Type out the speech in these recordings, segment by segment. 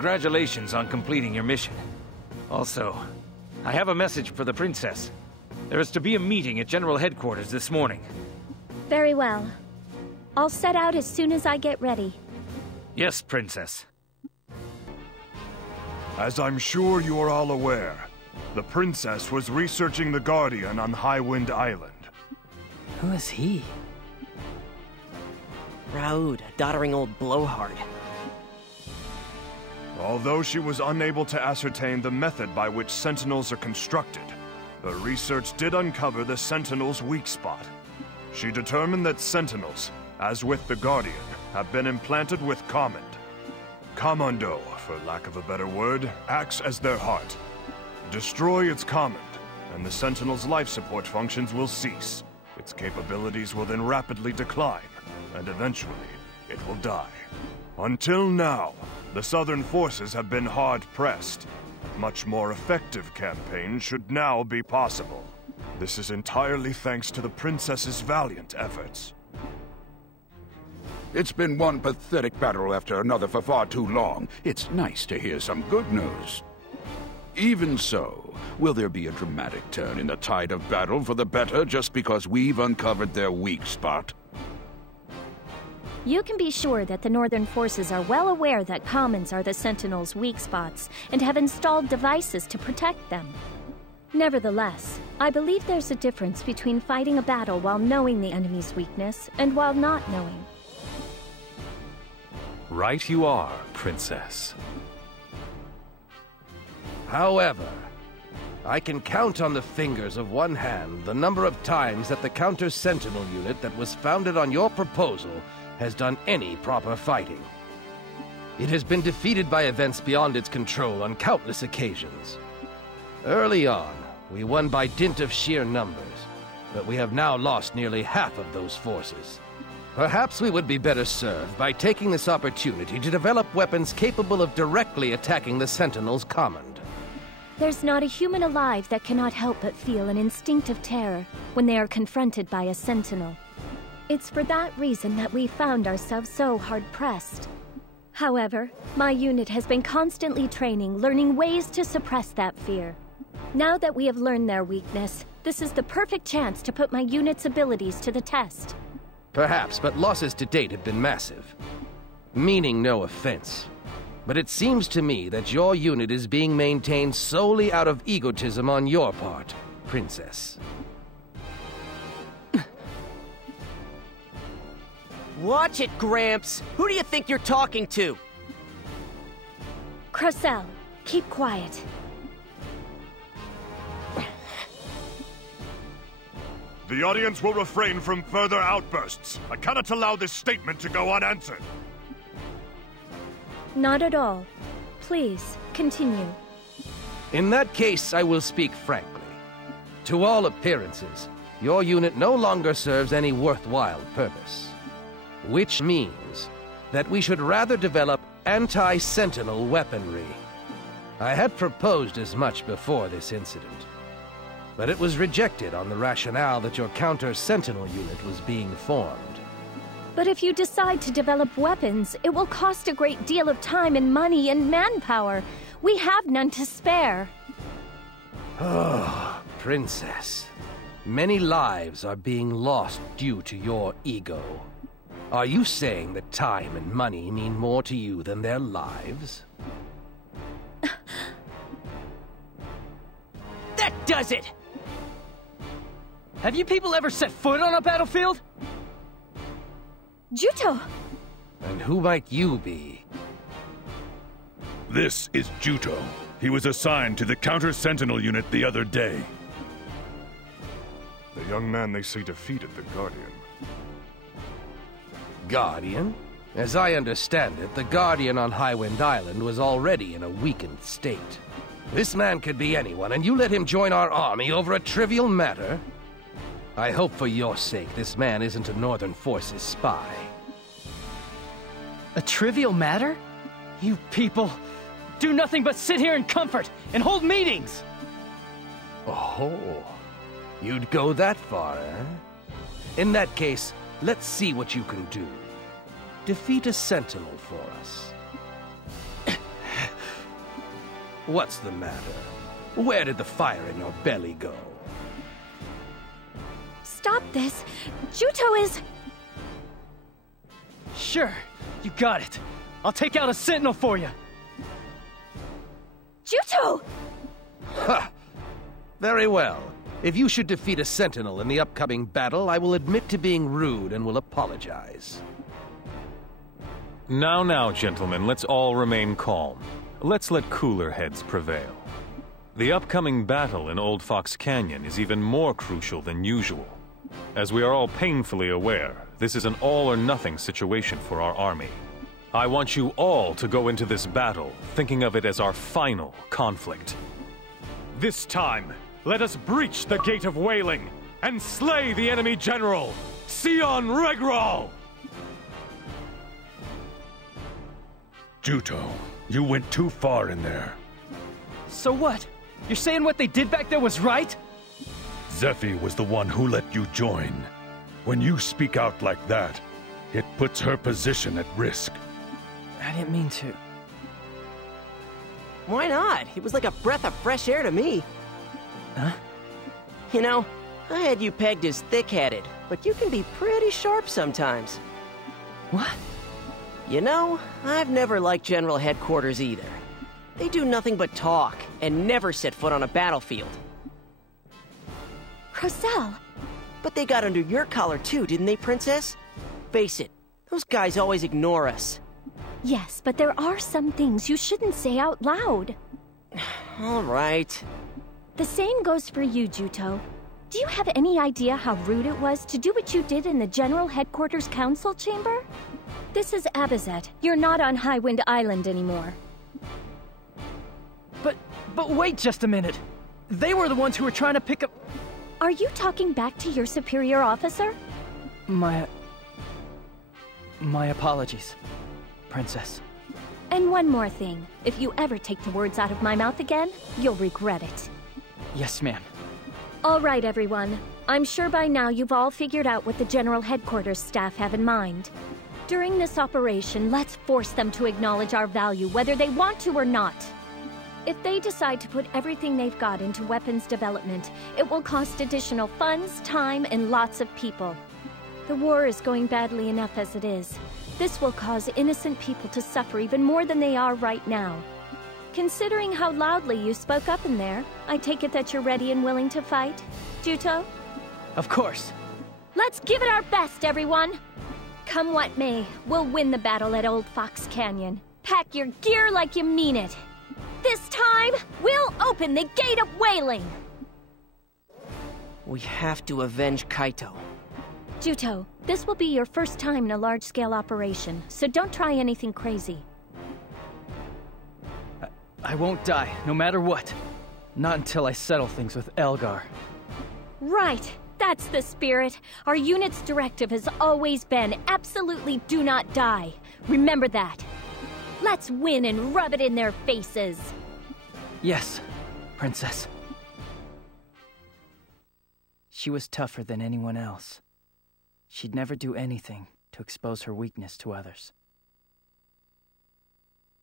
congratulations on completing your mission. Also, I have a message for the princess. There is to be a meeting at General Headquarters this morning. Very well. I'll set out as soon as I get ready. Yes, Princess. As I'm sure you are all aware, the princess was researching the Guardian on Highwind Island. Who is he? Raoud, a doddering old blowhard. Although she was unable to ascertain the method by which Sentinels are constructed, her research did uncover the Sentinel's weak spot. She determined that Sentinels, as with the Guardian, have been implanted with Command. Commando, for lack of a better word, acts as their heart. Destroy its Command, and the Sentinel's life support functions will cease. Its capabilities will then rapidly decline, and eventually, it will die. Until now, the Southern forces have been hard-pressed. Much more effective campaigns should now be possible. This is entirely thanks to the Princess's valiant efforts. It's been one pathetic battle after another for far too long. It's nice to hear some good news. Even so, will there be a dramatic turn in the tide of battle for the better just because we've uncovered their weak spot? You can be sure that the Northern forces are well aware that Commons are the Sentinels' weak spots and have installed devices to protect them. Nevertheless, I believe there's a difference between fighting a battle while knowing the enemy's weakness and while not knowing. Right you are, Princess. However, I can count on the fingers of one hand the number of times that the Counter-Sentinel unit that was founded on your proposal has done any proper fighting. It has been defeated by events beyond its control on countless occasions. Early on, we won by dint of sheer numbers, but we have now lost nearly half of those forces. Perhaps we would be better served by taking this opportunity to develop weapons capable of directly attacking the Sentinel's command. There's not a human alive that cannot help but feel an instinctive terror when they are confronted by a Sentinel. It's for that reason that we found ourselves so hard-pressed. However, my unit has been constantly training, learning ways to suppress that fear. Now that we have learned their weakness, this is the perfect chance to put my unit's abilities to the test. Perhaps, but losses to date have been massive. Meaning no offense. But it seems to me that your unit is being maintained solely out of egotism on your part, Princess. Watch it, Gramps! Who do you think you're talking to? Crocell, keep quiet. The audience will refrain from further outbursts. I cannot allow this statement to go unanswered. Not at all. Please, continue. In that case, I will speak frankly. To all appearances, your unit no longer serves any worthwhile purpose. Which means that we should rather develop anti-Sentinel weaponry. I had proposed as much before this incident, but it was rejected on the rationale that your Counter-Sentinel unit was being formed. But if you decide to develop weapons, it will cost a great deal of time and money and manpower. We have none to spare. Oh, Princess. Many lives are being lost due to your ego. Are you saying that time and money mean more to you than their lives? That does it! Have you people ever set foot on a battlefield? Juto! And who might you be? This is Juto. He was assigned to the Counter-Sentinel unit the other day. The young man they say defeated the Guardian. Guardian? As I understand it, the Guardian on Highwind Island was already in a weakened state. This man could be anyone, and you let him join our army over a trivial matter? I hope for your sake this man isn't a Northern Forces spy. A trivial matter? You people do nothing but sit here in comfort and hold meetings! Oh, you'd go that far, eh? In that case, let's see what you can do. Defeat a Sentinel for us. What's the matter? Where did the fire in your belly go? Stop this! Juto is... Sure, you got it. I'll take out a Sentinel for you. Juto! Ha! Very well. If you should defeat a Sentinel in the upcoming battle, I will admit to being rude and will apologize. Now, gentlemen, let's all remain calm. Let's let cooler heads prevail. The upcoming battle in Oldfox Canyon is even more crucial than usual. As we are all painfully aware, this is an all-or-nothing situation for our army. I want you all to go into this battle thinking of it as our final conflict. This time, let us breach the Gate of Wailing and slay the enemy general, Sion Regral! Juto, you went too far in there. So what? You're saying what they did back there was right? Zephi was the one who let you join. When you speak out like that, it puts her position at risk. I didn't mean to. Why not? He was like a breath of fresh air to me. Huh? You know, I had you pegged as thick-headed, but you can be pretty sharp sometimes. What? You know, I've never liked General Headquarters either. They do nothing but talk, and never set foot on a battlefield. Roselle! But they got under your collar too, didn't they, Princess? Face it, those guys always ignore us. Yes, but there are some things you shouldn't say out loud. All right. The same goes for you, Juto. Do you have any idea how rude it was to do what you did in the General Headquarters Council Chamber? This is Abazet. You're not on Highwind Island anymore. But wait just a minute. They were the ones who were trying to pick up... Are you talking back to your superior officer? My apologies, Princess. And one more thing. If you ever take the words out of my mouth again, you'll regret it. Yes, ma'am. All right, everyone. I'm sure by now you've all figured out what the General Headquarters staff have in mind. During this operation, let's force them to acknowledge our value, whether they want to or not. If they decide to put everything they've got into weapons development, it will cost additional funds, time, and lots of people. The war is going badly enough as it is. This will cause innocent people to suffer even more than they are right now. Considering how loudly you spoke up in there, I take it that you're ready and willing to fight, Juto? Of course. Let's give it our best, everyone! Come what may, we'll win the battle at Oldfox Canyon. Pack your gear like you mean it. This time, we'll open the Gate of Wailing! We have to avenge Kaito. Juto, this will be your first time in a large-scale operation, so don't try anything crazy. I won't die, no matter what. Not until I settle things with Elgar. Right! That's the spirit! Our unit's directive has always been absolutely do not die. Remember that! Let's win and rub it in their faces! Yes, Princess. She was tougher than anyone else. She'd never do anything to expose her weakness to others.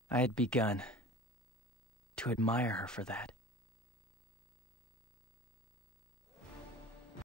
I had begun to admire her for that.